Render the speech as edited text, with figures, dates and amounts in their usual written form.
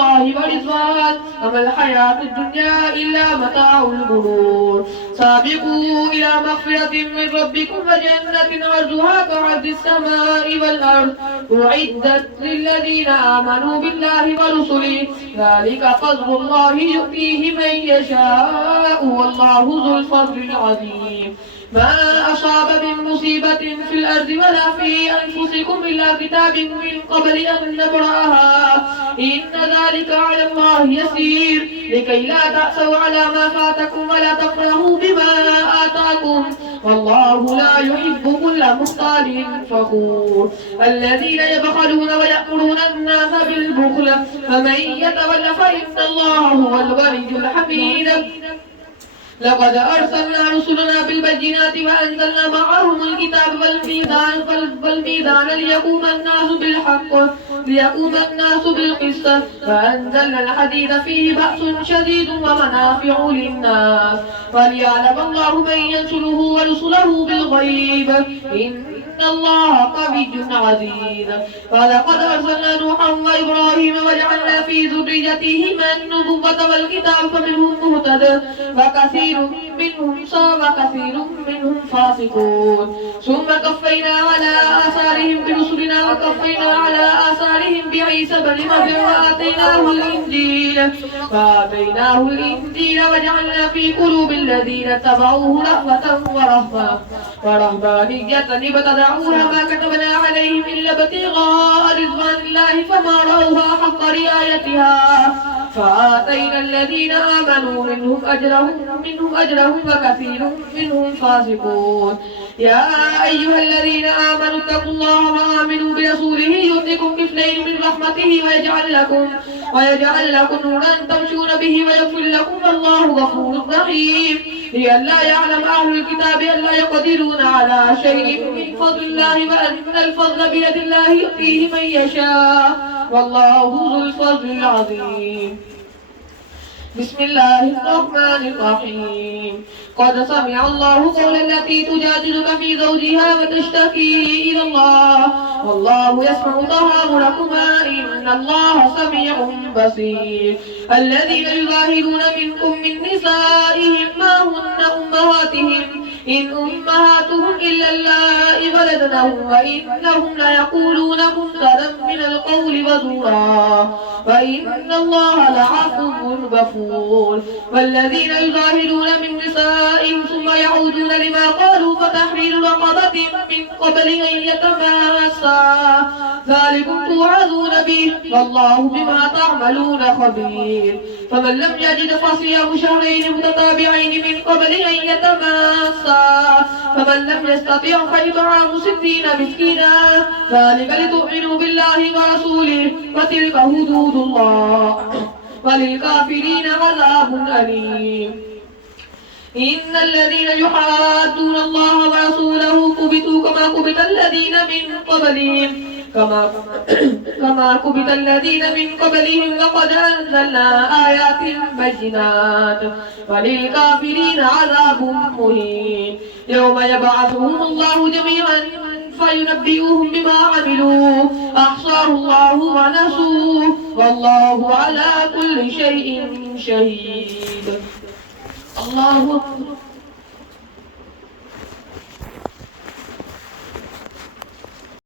الله ورضوان وما الحياة الدنيا إلا متاع الغرور سابقوا إلى مغفرة من ربكم وجنة عرضها كعرض السماء والأرض أعدت للذين آمنوا بالله ورسله ذلك فضل الله يؤتيه من يشاء والله ذو الفضل العظيم ما أصاب من مصيبة في الأرض ولا في أنفسكم إلا كتاب من قبل أن نبرأها إن ذلك على الله يسير لكي لا تأسوا على ما فاتكم ولا تفرحوا بما آتاكم والله لا يحب كل مختال فخور الذين يبخلون ويأمرون الناس بالبخل فمن يتول فإن الله هو الغني الحميد لقد أرسلنا رسلنا بالبينات وأنزلنا معهم الكتاب والميزان ليقوم الناس بالحق ليقوم الناس بالقسط وأنزلنا الحديد فيه بأس شديد ومنافع للناس وليعلم الله من ينصره ورسله بالغيب إن الله قوي عزيز ولقد أرسلنا نوحا وإبراهيم وجعلنا في ذريتهما النبوة والكتاب فمنهم مهتد وكثير منهم فاسقون ثم كفينا على آثارهم برسلنا وكفينا على آثارهم بعيسى بن مريم وآتيناه الإنجيل وجعلنا في قلوب الذين اتبعوه رأفة ورهبانية ابتدعوها ما كتبنا عليهم إلا ابتغاء رضوان الله فما رأوها حق رعايتها فآتينا الذين آمنوا منهم أجرهم وكثير منهم فاسقون يا أيها الذين آمنوا اتقوا الله وآمنوا برسوله يؤتكم كفلين من رحمته ويجعل لكم نورا تمشون به ويغفر لكم والله غفور رحيم لئلا يعلم أهل الكتاب ألا يقدرون على شيء من فضل الله وأن الفضل بيد الله يؤتيه من يشاء والله ذو الفضل العظيم بسم الله الرحمن الرحيم قد سمع الله قول التي تجادلك في زوجها وتشتكي إلى الله والله يسمع تهاوركما إن الله سميع بصير الذين يظاهرون منكم من نسائهم ما هن أمهاتهم إن أمهاتهم إلا اللائي ولدنهم وإنهم ليقولون منكرا من القول وزورا وإن الله لعفو غفور والذين يظاهرون من نسائهم ثم يعودون لما قالوا فتحرير رقبة من قبل أن يتماسا ذلكم توعظون به والله بما تعملون خبير فمن لم يجد فصيام شهرين متتابعين من قبل أن يتماسا فمن لم يستطع فإطعام 60 مسكينا ذلك لتؤمنوا بالله ورسوله وتلك حدود الله وللكافرين عذاب أليم إن الذين يحادون الله ورسوله كبتوا كما كبت الذين من قبلهم وقد أنزلنا آيات بينات وللكافرين عذاب مهين يوم يبعثهم الله جميعا فينبئهم بما عملوا أحصاه الله ونسوه والله على كل شيء شهيد الله أكبر